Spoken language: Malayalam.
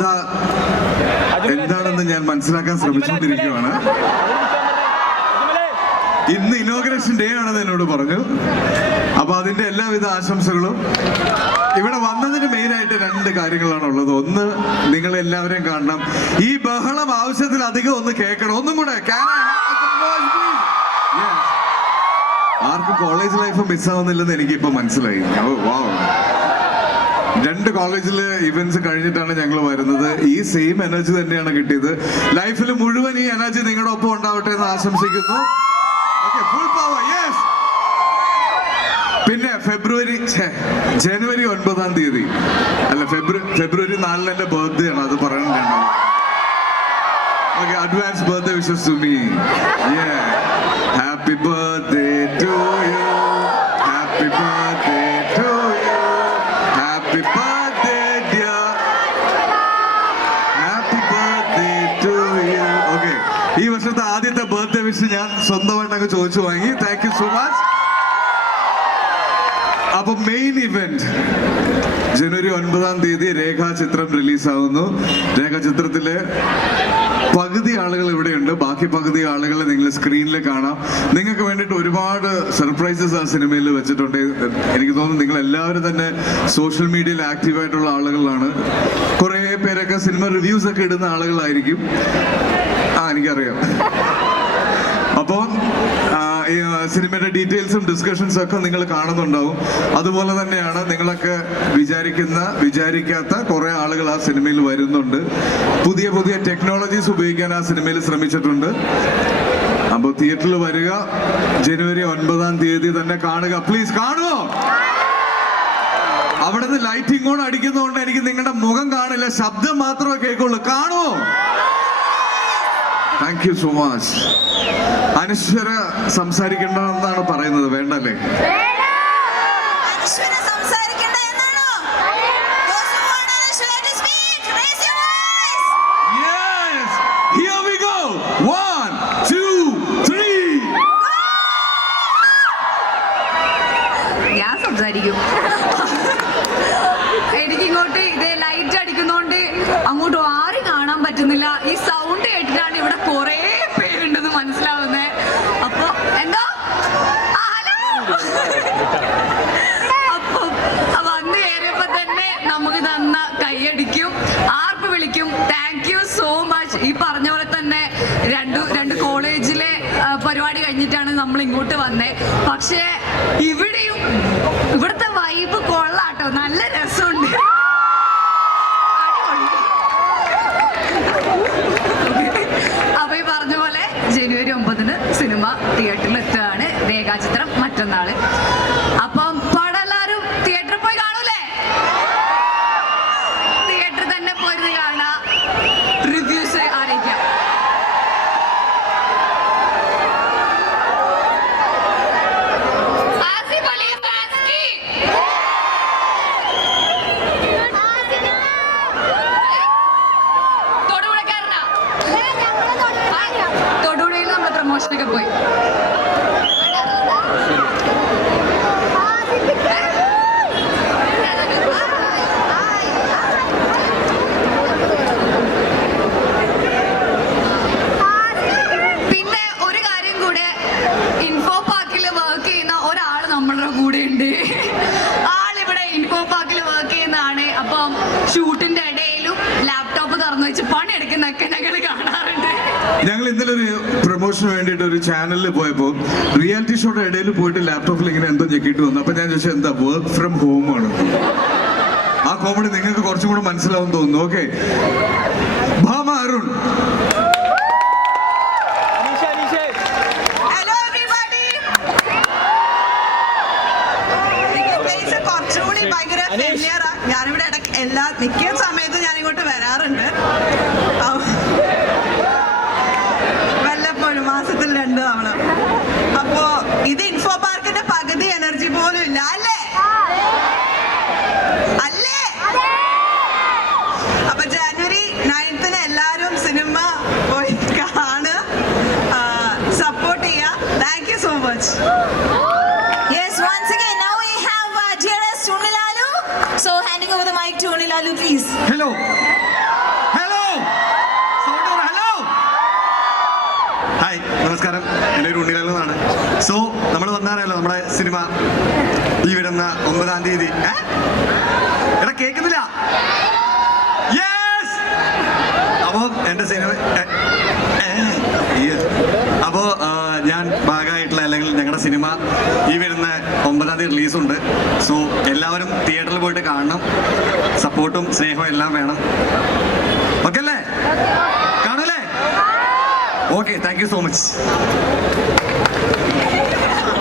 കഥ എന്താണെന്ന് ഞാൻ മനസ്സിലാക്കാൻ ശ്രമിച്ചുകൊണ്ടിരിക്കുകയാണ്. ഇന്ന് ഇനോഗ്രേഷൻ ഡേ ആണെന്ന് എന്നോട് പറഞ്ഞു. അപ്പൊ അതിന്റെ എല്ലാവിധ ആശംസകളും. ഇവിടെ വന്നതിന് മെയിനായിട്ട് 2 കാര്യങ്ങളാണ് ഉള്ളത്. ഒന്ന്, നിങ്ങൾ എല്ലാവരെയും കാണണം. ഈ ബഹളം ആവശ്യത്തിലധികം ഒന്ന് കേൾക്കണം. ഒന്നും കൂടെ ആർക്കും കോളേജ് ലൈഫ് മിസ്സാവുന്നില്ലെന്ന് എനിക്കിപ്പോ മനസ്സിലായി. 2 കോളേജില് ഇവന്റ്സ് കഴിഞ്ഞിട്ടാണ് ഞങ്ങൾ വരുന്നത്. ഈ സെയിം എനർജി തന്നെയാണ് കിട്ടിയത്. ലൈഫിൽ മുഴുവൻ ഈ എനർജി നിങ്ങളുടെ ഒപ്പം ഉണ്ടാവട്ടെ എന്ന് ആശംസിക്കുന്നു. Full power. യെസ്. പിന്നെ ജനുവരി 9-ാം തീയതി അല്ല, ഫെബ്രുവരി 4 എന്റെ ബർത്ത്ഡേ ആണ്. അത് പറയണ്ടാണ്. Okay, advance birthday wishes to me. Happy birthday to you. Happy birthday to you. Happy birthday dear. Happy birthday to you. Okay, ഈ വർഷത്തെ ആദ്യത്തെ ബർത്ത്ഡേ വിഷ് ഞാൻ സ്വന്തമായിട്ട് അങ്ങ് ചോദിച്ചു വാങ്ങി. Thank you so much. അപ്പൊ മെയിൻ ഇവന്റ് ജനുവരി 9-ാം തീയതി രേഖാചിത്രം റിലീസാവുന്നു. രേഖാചിത്രത്തില് പകുതി ആളുകൾ ഇവിടെയുണ്ട്, ബാക്കി പകുതി ആളുകളെ നിങ്ങൾ സ്ക്രീനിൽ കാണാം. നിങ്ങൾക്ക് വേണ്ടിയിട്ട് ഒരുപാട് സർപ്രൈസസ് ആ സിനിമയിൽ വെച്ചിട്ടുണ്ട്. എനിക്ക് തോന്നുന്നു നിങ്ങൾ എല്ലാവരും തന്നെ സോഷ്യൽ മീഡിയയിൽ ആക്റ്റീവായിട്ടുള്ള ആളുകളാണ്. കുറെ പേരൊക്കെ സിനിമ റിവ്യൂസ് ഒക്കെ ഇടുന്ന ആളുകളായിരിക്കും. എനിക്കറിയാം. അപ്പോൾ സിനിമയുടെ ഡീറ്റെയിൽസും ഡിസ്കഷൻസും ഒക്കെ നിങ്ങൾ കാണുന്നുണ്ടാവും. അതുപോലെ തന്നെയാണ് നിങ്ങളൊക്കെ വിചാരിക്കാത്ത കുറെ ആളുകൾ ആ സിനിമയിൽ വരുന്നുണ്ട്. പുതിയ പുതിയ ടെക്നോളജീസ് ഉപയോഗിക്കാൻ ആ സിനിമയിൽ ശ്രമിച്ചിട്ടുണ്ട്. അപ്പോൾ തിയേറ്ററിൽ വരിക. ജനുവരി 9-ാം തീയതി തന്നെ കാണുക. പ്ലീസ് കാണുമോ? അവിടുന്ന് ലൈറ്റിംഗ് ഓൺ അടിക്കുന്നതുകൊണ്ട് എനിക്ക് നിങ്ങളുടെ മുഖം കാണില്ല, ശബ്ദം മാത്രമേ കേൾക്കുള്ളൂ. കാണുമോ? Thank you so much. Anaswara സംസാരിക്കേണ്ടതെന്നാണ് പറയുന്നത്. വേണ്ടല്ലേ? ഞാൻ സംസാരിക്കും. എനിക്കിങ്ങോട്ട് ഇതേ ലൈറ്റ് അടിക്കുന്നോണ്ട് അങ്ങോട്ട് ആരും കാണാൻ പറ്റുന്നില്ല. ഈ സൗണ്ട് കേട്ടിട്ടാണ് ഇവിടെ കുറെ പേരുണ്ടെന്ന് മനസ്സിലാവുന്നേ. അപ്പൊ എന്താ അപ്പൊ വന്ന് കയറിയപ്പോ തന്നെ നമുക്ക് തന്ന കൈയടിക്കും, ആർപ്പ് വിളിക്കും. Thank you so much. ഈ പറഞ്ഞ പോലെ തന്നെ രണ്ട് കോളേജിലെ പരിപാടി കഴിഞ്ഞിട്ടാണ് നമ്മൾ ഇങ്ങോട്ട് വന്നേ. പക്ഷേ ഇവിടുത്തെ വൈബ് കൊള്ളാട്ടോ, നല്ല രസമുണ്ട്. അപ്പൊ ഈ പറഞ്ഞ പോലെ ജനുവരി 9-ന് സിനിമ തിയേറ്ററിൽ എത്തുകയാണ്. രേഖാചിത്രം മറ്റന്നാള്. അപ്പം പടം എല്ലാവരും തിയേറ്ററിൽ പോയി കാണൂലേ? തിയേറ്ററിൽ തന്നെ പോയിരുന്ന് കാണാ. റിവ്യൂസ് അറിയിക്കാം. തൊടുപുഴയിൽ നമ്മൾ പ്രമോഷനൊക്കെ പോയി. പിന്നെ ഒരു കാര്യം കൂടെ, ഇൻഫോ പാർക്കിൽ വർക്ക് ചെയ്യുന്ന ഒരാൾ നമ്മളുടെ കൂടെ ഉണ്ട്. ആളിവിടെ ഇൻഫോ പാർക്കിൽ വർക്ക് ചെയ്യുന്നതാണ്. അപ്പം ഷൂട്ടിന്റെ ഇടയിലും ലാപ്ടോപ്പ് തുറന്നു വെച്ച് പണിയെടുക്കുന്നൊക്കെ ഞങ്ങൾ കാണാറുണ്ട്. ഞങ്ങൾ ഇന്നലെ ഒരു പ്രൊമോഷന് വേണ്ടിയിട്ട് ഒരു ചാനലിൽ പോയപ്പോൾ റിയാലിറ്റി ഷോയുടെ ഇടയിൽ പോയിട്ട് ലാപ്ടോപ്പിൽ ഇങ്ങനെ എന്തോ ഞെക്കിയിട്ട് വന്നു. അപ്പൊ ഞാൻ ചോദിച്ചാൽ എന്താ വർക്ക് ഫ്രം ഹോം ആണ്. ആ കോമഡി നിങ്ങൾക്ക് കുറച്ചും കൂടെ മനസ്സിലാവും തോന്നുന്നു. ഓക്കെ, ഭാമ അരുൺ. ഞാനിവിടെ മിക്ക സമയത്തും ഞാൻ ഇങ്ങോട്ട് വരാറുണ്ട്. വല്ലപ്പോഴും മാസത്തിൽ 2 തവണ. അപ്പോ ഇത് ഇൻഫോ പാർക്കിന്റെ പകുതി എനർജി പോലും ഇല്ല അല്ലേ? അപ്പൊ ജനുവരി 9-ന് എല്ലാരും സിനിമ പോയി കാണുക, സപ്പോർട്ട് ചെയ്യുക. Thank you so much. So handing over the mic to Unilalu, please. Hello. Hello, hi, നമസ്കാരം. എൻ്റെ ഒരു ഉണ്ണിലാൽ എന്നാണ്. സോ നമ്മൾ വന്നാറല്ലോ നമ്മുടെ സിനിമ ഈ വരുന്ന 9-ാം തീയതി. എടാ കേൾക്കുന്നില്ല? യെസ്. അപ്പോൾ എൻ്റെ സിനിമ അപ്പോൾ ഞാൻ ഭാഗമായിട്ടുള്ള അല്ലെങ്കിൽ ഞങ്ങളുടെ സിനിമ ഈ വരുന്ന 9-ാം തീയതി റിലീസുണ്ട്. സോ എല്ലാവരും തിയേറ്ററിൽ പോയിട്ട് കാണണം. സപ്പോർട്ടും സ്നേഹവും എല്ലാം വേണം. ഓക്കെ അല്ലേ? കാണൂല്ലേ? Okay, thank you so much.